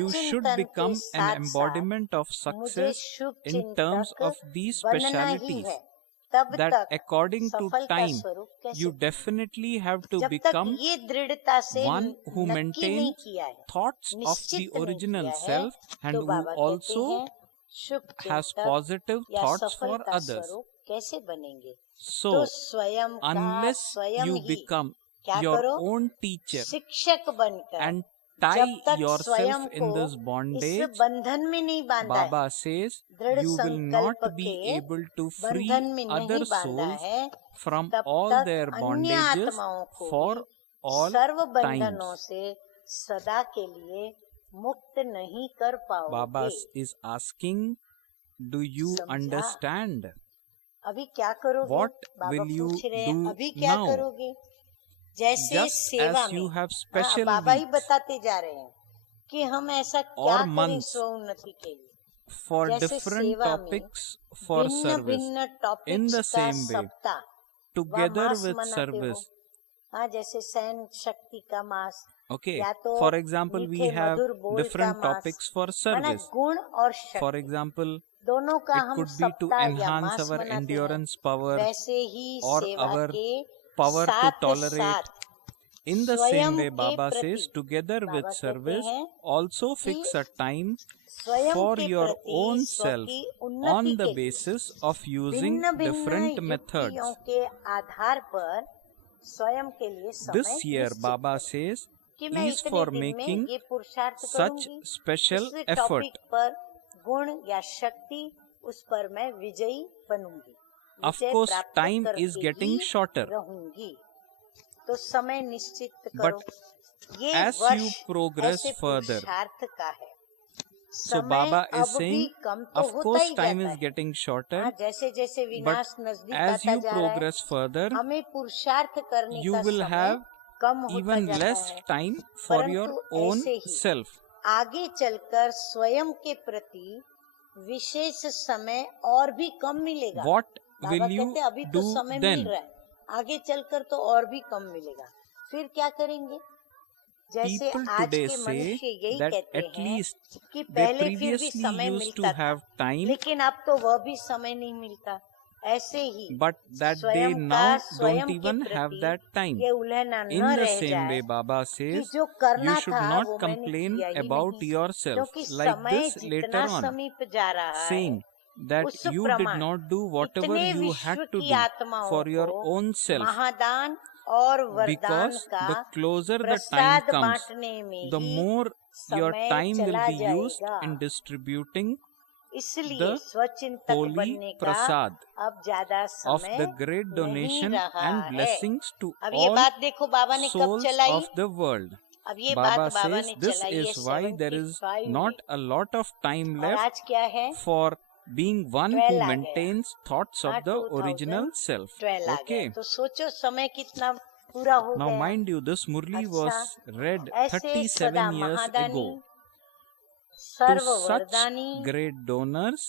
you should स्वचिंतन के become an साथ embodiment of साथ मुझे success शुभ in terms चिंतक of these बनना ही specialities. है। तब That तक according to सफल का time, स्वरूप कैसे you definitely have to जब तक become ये दृढ़ता से one who नक्की नहीं maintains किया है, thoughts of the निश्चित नहीं original किया है, self and तो who बाबा कहते also हैं शुभ has चिंतक positive या thoughts सफल for का others. स्वरूप कैसे बनेंगे? So, तो स्वयं का unless स्वयं you ही become क्या your करो? own teacher शिक्षक बनकर and tie जब तक yourself स्वयं in को this इस bondage, बंधन में नहीं बांधा है, Baba says, दृढ़ you will not संकल्प be के able to free बंधन में other नहीं बांधा souls है, from तब all तक their अन्य bondages आत्माओं को for भी all सर्व बंधनों times. से सदा के लिए मुक्त नहीं कर Baba पाओगे। is asking, do you समझा? understand? अभी क्या करोगे? What बाबा will you पूछ रहे हैं, do अभी क्या now? करोगे? जैसे Just सेवा as you में, have special Baba he weeks बताते जा रहे हैं कि हम ऐसा क्या or करें months स्व उन्नति के लिए। for जैसे different सेवा में topics for भिन्न service, भिन्न in टॉपिक्स the का same way, सप्ताह together मास with मनाते हो। service. हाँ, जैसे सहन शक्ति का मास, Okay, या तो for example, we मीठे have मधुर बोल का different मास, topics for माना service. गुण और For शक्ति example, दोनों का it हम could be to सप्ताह या enhance मास our मनाते हैं। endurance power वैसे ही or सेवा our के power to साथ tolerate. साथ In the स्वयं same way, के Baba प्रति says, together with बाबा कहते service, हैं also कि fix a time स्वयं for के your प्रति own स्व self की on उन्नति the के लिए basis of using भिन्न भिन्न different युक्तियों methods. के आधार पर स्वयं के लिए समय This year, निश्चित Baba करें says, कि मैं is इतने for दिन में making ये पुरुषार्थ such करूंगी, special इस effort. टॉपिक पर गुण या शक्ति उस पर मैं विजयी बनूंगी, Of विजय course, प्राप्त time करके is getting ही shorter. रहूंगी। तो समय निश्चित But करो। ये as you वर्ष progress ऐसे further, पुरुषार्थ का है। so समय Baba is अब भी saying, कम तो of होता course, ही time जाता is है। getting shorter, हाँ, जैसे जैसे but विनाश नजदीक as आता you जा रहा है, progress further, हमें पुरुषार्थ करने you का will समय have कम होता even जाता less है। time for your परंतु own ऐसे ही self. आगे चलकर स्वयं के प्रति विशेष समय और भी कम मिलेगा। What बाबा will you कहते हैं अभी तो do समय then? मिल रहा है, आगे चलकर तो और भी कम मिलेगा। फिर क्या करेंगे? जैसे People आज today के say मनुष्य यही that कहते at हैं least कि they पहले फिर भी previously समय used to मिलता था, have time, लेकिन अब तो वह भी समय नहीं मिलता। ऐसे ही but that they स्वयं now का don't स्वयं के even have प्रति that time. ये उलहना न In the रह same जाए way, Baba कि says, जो you करना should था not वो मैंने complain किया ही about नहीं, yourself क्योंकि like समय this जितना later on, समीप जा रहा है saying that उस you did प्रमाण not do whatever इतने you had विश्व to की do आत्माओं for your को own self, महादान और वरदान because का the closer the time Prasad comes, बांटने में the ही more your समय time will चला be used जाएगा। in distributing इसलिए the स्वचिंतक holy बनने का prasad अब ज्यादा of समय the great नहीं donation रहा and है। blessings to अब ये all बात देखो बाबा ने कब souls चलाई। of the world. अब ये Baba बात बाबा says ने this चलाई है is why there is 75 not में। a lot of time और left आज क्या है? for being one 12 who आ गया। maintains thoughts of हाँ, the original self. 2012 uh Okay. गया। तो सोचो समय कितना पूरा हो Now गया। mind you, this Murli अच्छा, was read ऐसे 37 सदा years महादानी ago to सर्व such वरदानी, great donors.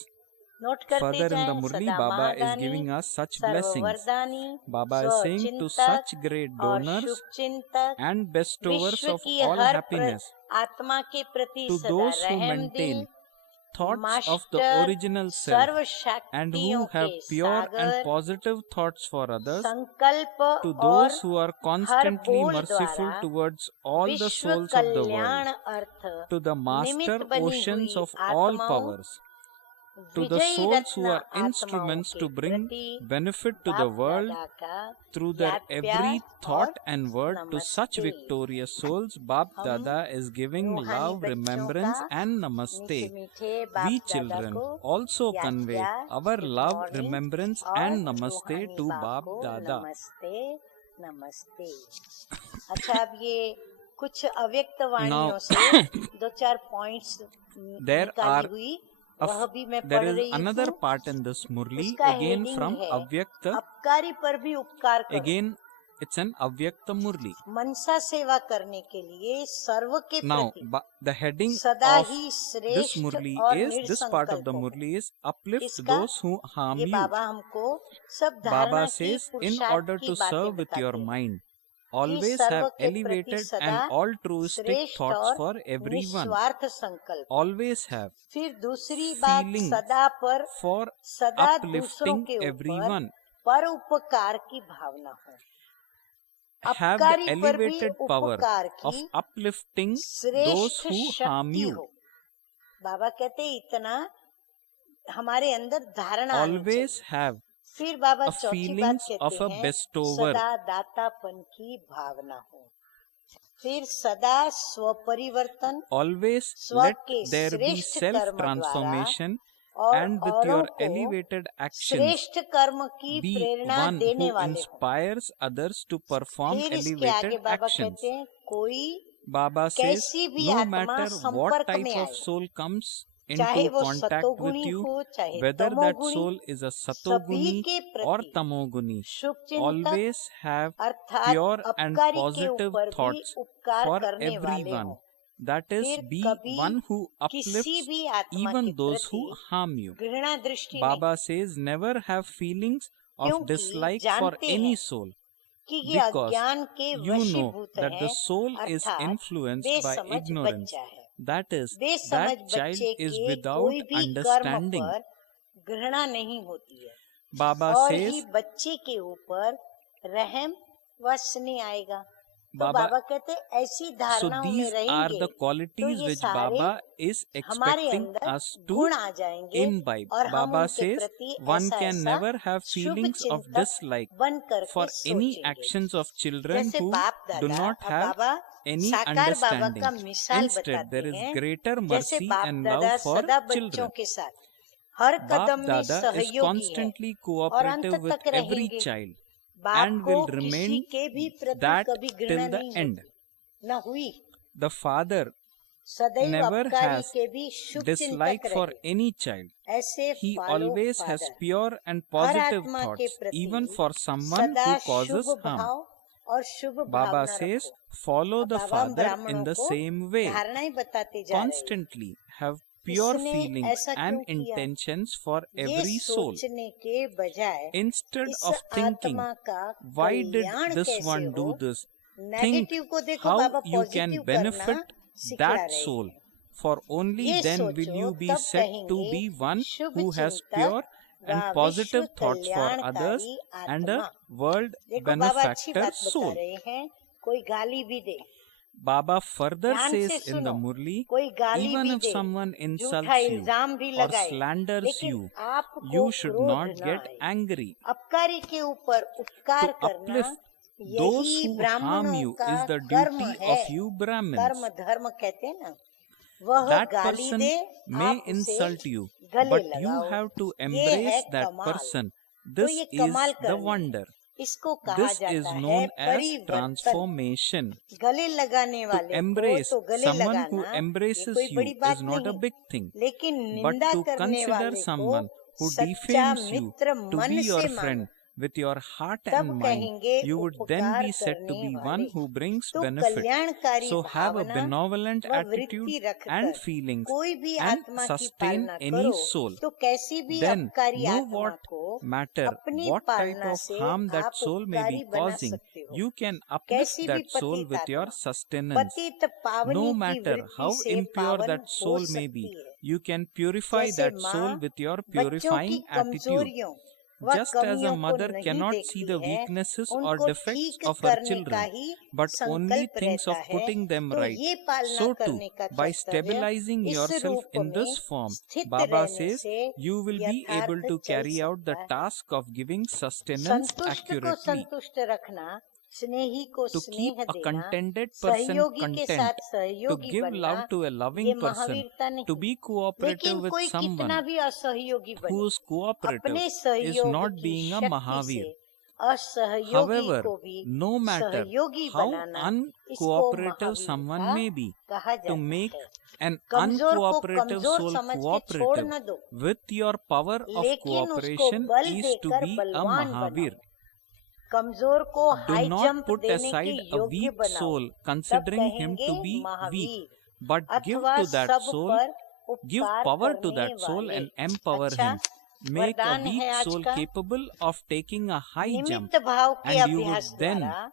नोट करते Further in the जाएं, Murli, सदा Baba is Mahadani, giving us such सर्व blessings. वरदानी, Baba is saying to स्वचिंतक such great और donors शुभचिंतक, and bestowers विश्व of की all हर happiness, आत्मा के प्रति to सदा those who रहम maintain दिल, thoughts of the master original self सर्व and शक्तियों who have के pure and सागर, positive thoughts for others, संकल्प to और those who are her constantly बोल merciful द्वारा towards all the विश्व souls of the Kalyan world, earth to the master निमित्त बनी oceans हुई of all आत्माओं, powers, to the विजयी souls who रत्न are आत्माओं instruments के to bring प्रति benefit to the बाप world दादा का through their याद every प्यार thought और and word, to such नमस्ते। victorious souls, Bap हम Dada is giving रूहानी love, बच्चों remembrance का and मीठे namaste. मीठे बाप We दादा children को also याद convey प्यार, our good love, morning remembrance और and namaste रूहानी to बाप Bap को Dada. नमस्ते नमस्ते। अच्छा, अब ये कुछ अव्यक्त वाणियों Now, से दो चार पॉइंट्स there are निकाली हुई, वह भी मैं there पढ़ is रही another हूँ। part in this Murli, उसका again हेडिंग from है Avyakta. अपकारी पर भी उपकार करो। Again, it's an Avyakta Murli. मनसा सेवा करने के लिए सर्व के Now, प्रति the heading सदा of ही this श्रेष्ठ Murli और is, this part of the निरसंकल्प हो। Murli is uplift इसका those who harm ये you. बाबा हमको सब धारणा Baba की says, in पुरुषार्थ order की to बातें serve with your बताते हैं mind, कि always सर्व have के प्रति elevated सदा and altruistic श्रेष्ठ thoughts और for everyone. निस्वार्थ संकल्प। Always have फिर दूसरी बात, feelings सदा पर for सदा दूसरों uplifting के ऊपर everyone. परोपकार की भावना हो। Have the अपकारी पर भी elevated power उपकार of की uplifting those श्रेष्ठ who harm शक्ति you. हो। बाबा कहते इतना हमारे अंदर धारणा आनी चाहिए। Always have फिर बाबा a चौथी बात feelings of कहते a हैं, bestower. सदा दातापन की भावना हो। फिर सदा स्वपरिवर्तन, Always स्व let के there be श्रेष्ठ कर्म self-transformation, और and with औरों your को elevated actions, श्रेष्ठ कर्म की be प्रेरणा one देने who वाले हों। inspires others to perform फिर इसके elevated आगे बाबा actions. कहते हैं कोई Baba says, कैसी भी no आत्मा matter what संपर्क type में of आए, soul comes चाहे into वो contact with सतोगुणी you, हो चाहे whether that तमोगुणी, soul is a सभी satoguni के or प्रति tamoguni, शुभ चिंतक always have अर्थात pure and अपकारी के positive ऊपर भी thoughts उपकार for करने वाले everyone. हों। That is, फिर be कभी one who किसी uplifts भी आत्मा even के those who प्रति harm you. घृणा दृष्टि Baba नहीं, says, never have feelings of क्योंकि dislike for जानते any हैं soul, कि ये because अज्ञान के you know वशीभूत that the हैं, soul is अर्थात influenced by बेसमझ ignorance. बच्चा है। That is, बेसमझ that child बच्चे is के without कोई भी कर्म understanding. पर घृणा नहीं होती है Baba और says, ही बच्चे के ऊपर रहम व स्नेह आएगा। तो Baba, बाबा कहते हैं ऐसी so धारणाओं में these are रहेंगे the तो qualities ये which सारे Baba is हमारे expecting अंदर us to गुण आ जाएंगे imbibe. और हम Baba उनके says, प्रति one ऐसा can ऐसा never have Shubh feelings of चिंतक dislike बन करके for any सोचेंगे। actions of children जैसे who बाप do दादा not अब have बाबा any साकार बाबा का understanding. मिसाल Instead, बताते there is हैं, greater जैसे mercy बाप and दादा love for सदा बच्चों children. के साथ हर Bap कदम में Dada is सहयोगी है constantly और अंत cooperative with तक every रहेंगे। child बाप and को will किसी remain के भी प्रति that कभी till घृणा the नहीं end. होती, न हुई। The father सदैव never अपकारी has के भी शुभ dislike चिंतक for रहे। any child. ऐसे He follow always has father pure and her positive आत्मा के thoughts, प्रति even for someone सदा who शुभ causes harm. भाव और शुभ Baba भावना says, रखो। follow अब the बाबा हम father ब्राह्मणों in the को same way. धारणाएं बताते जा रहे हैं। Constantly have pure इसने feelings ऐसा and क्यों किया? intentions for ये every soul. सोचने के बजाय Instead इस of thinking, आत्मा का why did कल्याण this कैसे one हो, do this? Think नेगेटिव को देखो how Baba you can positive करना benefit सिखला that रहे soul. हैं। For only ये then will सोचो you be तब said to कहेंगे be one Shubh who has चिंतक pure व and विश्व positive thoughts for others कल्याणकारी and आत्मा। a world देखो बाबा अच्छी benefactor बात बता soul. रहे हैं, कोई गाली भी दे, Baba further ध्यान says से in the सुनो, Murli, कोई गाली even भी if दे, someone झूठा insults you इल्जाम भी or लगाए, slanders लेकिन you, आपको you should क्रोध not न get आए। angry. अपकारी के ऊपर To उपकार करना uplift those यही who harm ब्राह्मणों you का is the कर्म duty है। of you Brahmins. कर्म धर्म कहते हैं ना, वह That गाली person दे may आप उसे insult you, गले but you लगाओ, have to ये है embrace that कमाल। person. तो This ये is कमाल the करना है। wonder. इसको कहा This is जाता है known as परिवर्तन। transformation. गले लगाने To वाले को embrace तो गले someone who लगाना ये embraces कोई you बड़ी बात is not a नहीं, big thing, लेकिन but निंदा to करने consider वाले someone को who सच्चा defames you मित्र to मन be your से friend मानो, with your heart तब and mind, कहेंगे you would then उपकार be said to करने be one वाले। who brings तो benefit. कल्याणकारी So have a Bhavna benevolent व attitude वृत्ति and रखकर feelings कोई भी and आत्मा की sustain पालना any करो, soul. तो कैसी भी Then अपकारी no आत्मा what को matter अपनी what type पालना of से harm that आप soul may be उपकारी बना causing, सकते हो। you can uplift कैसी भी that soul पतित with your आत्मा sustenance. पतित पावनी No की matter वृत्ति how से impure पावन that हो soul may be, सकती है। you can purify जैसे that soul माँ with your बच्चों की purifying attitude. कमजोरियों व Just as a कमियों को mother नहीं cannot see देखती the है, weaknesses or उनको defects ठीक of her करने का children, ही but only संकल्प thinks रहता of है, putting them तो right, ये पालना so too, करने का by कर्तव्य stabilizing इस yourself रूप in में this form, स्थित Baba रहने says, से you will be able यथार्थ to चल carry out the सकता है। task of giving sustenance संतुष्ट को accurately. संतुष्ट रखना, स्नेही को To keep स्नेह a देना, contented person सहयोगी के content, साथ to सहयोगी give बनना, love to a ये loving person, महावीरता नहीं। to be cooperative लेकिन with कोई कितना someone भी असहयोगी बने, who is cooperative अपने is सहयोग not की being a शक्ति Mahavir. से असहयोगी However, को भी no matter सहयोगी how बनाना, इसको uncooperative someone महावीरता may be, कहा to जाता make है। an कमजोर को uncooperative कमजोर soul समझ के छोड़ cooperative न दो, with your power of लेकिन उसको cooperation बल is to देकर be a बलवान Mahavir. बनाओ। कमजोर को Do high not jump put देने के aside a योग्य weak बनाओ, soul, तब considering him कहेंगे to be weak, Mahavir. but give अथवा to that सब soul, पर give उपकार power to करने that soul वाले। and empower अच्छा, him. Make a वरदान weak है आज soul का, capable of taking a high jump, निमित्त भाव के and you would अभ्यास then द्वारा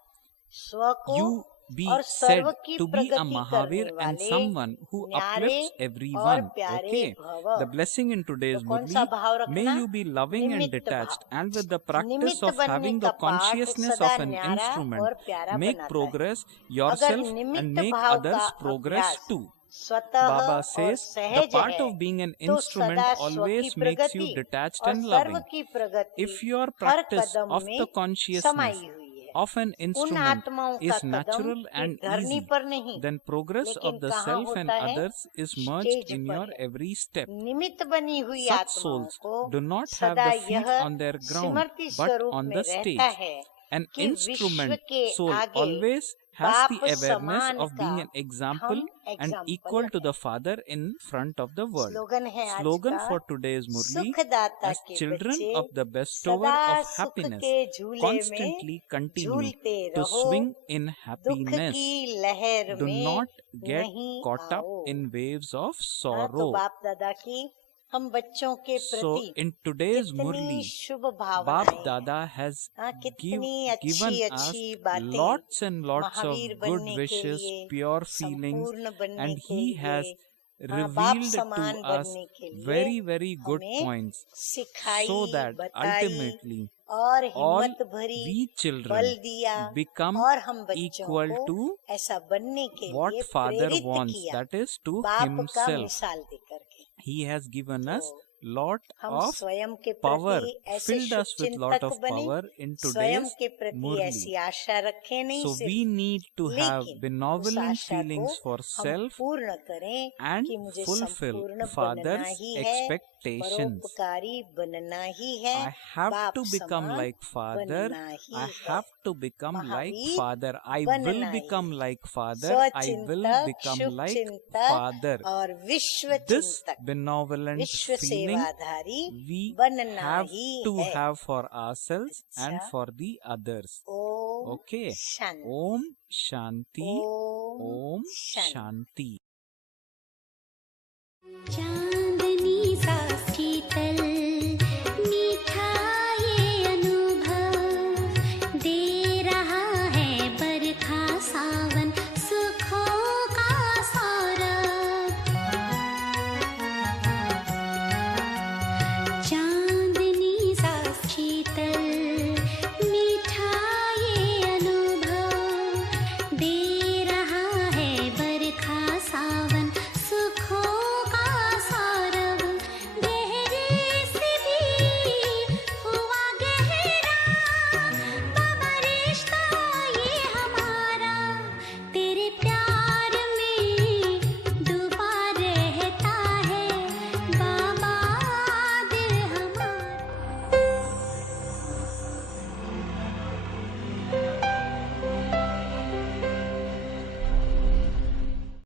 स्व को you be और said सर्व की to be a Pragati Mahavir करने and वाले someone who न्यारे uplifts और everyone. प्यारे Okay. भव। The blessing in तो today's कौन सा Murli, भाव may रखना? you be loving and निमित्त detached, भाव। and with the practice निमित्त of बनने having का the पाठ consciousness सदा of an न्यारा और instrument, प्यारा make बनाता है। progress अगर yourself and निमित्त make भाव others का progress अभ्यास too. स्वतः Baba और says the सहज part है, of being an तो instrument सदा स्व always की makes you प्रगति detached और and सर्व loving. की प्रगति If your her practice Kadam of में the consciousness समाई हुई है। of an उन instrument आत्माओं का is कदम natural एक and धरनी easy, पर नहीं, then progress लेकिन of the कहाँ self and होता है? others is merged stage in पर your है। every step. निमित्त बनी हुई Such आत्माओं souls को do not have सदा the feet यह on their ground, Smriti but स्वरूप on में the रहता stage. है An कि विश्व instrument के soul आगे always has बाप the awareness समान of being का an example हम and एग्जाम्पल equal to है। the Father in front of the world. Slogan है आज Slogan का, for today's Murli: सुखदाता as के children बच्चे of the bestower सदा of सुख happiness, के झूले में constantly continue झूलते to रहो, swing in दुख happiness. की लहर Do में not get नहीं caught up आओ। in waves of हाँ, तो sorrow. बाप दादा की हम बच्चों के So प्रति in today's कितनी Murli, शुभ Bap भावनाएं हैं। Dada has हाँ, कितनी given अच्छी us अच्छी बातें lots and lots of Mahavir good बनने के wishes, लिए, pure feelings, संपूर्ण बनने and के he has लिए, हाँ, बाप revealed समान to us बनने के लिए very, very good हमें points, सिखाई, so that बताई ultimately और all हिम्मत भरी we children बल दिया become और हम बच्चों equal को to ऐसा बनने के what लिए Father प्रेरित wants, किया, that is to बाप का himself. मिसाल देकर के। He has given us तो lot हम of स्वयं के power, प्रति ऐसे filled us with lot शुभचिंतक of बने, power in स्वयं today's के प्रति Murli. ऐसी आशा रखें नहीं So we सिर्फ, need to have लेकिन उस benevolent आशा को feelings for हम self पूर्ण करें and कि मुझे fulfill संपूर्ण बनना Father's ही है, expectations. परोपकारी बनना ही है, I have बाप to become समान like Father. बनना ही I है, have to become like Mahavir Father. I बनना will ही become है, like Father. I will स्वचिंतक, become Shubh like चिंतक Father. और विश्व This चिंतक, benevolent विश्व feeling सेवाधारी we बनना have ही to है। have for ourselves and अच्छा, for the others. Om Okay. Shanti, Om Shanti. Om Om Shanti. Shanti.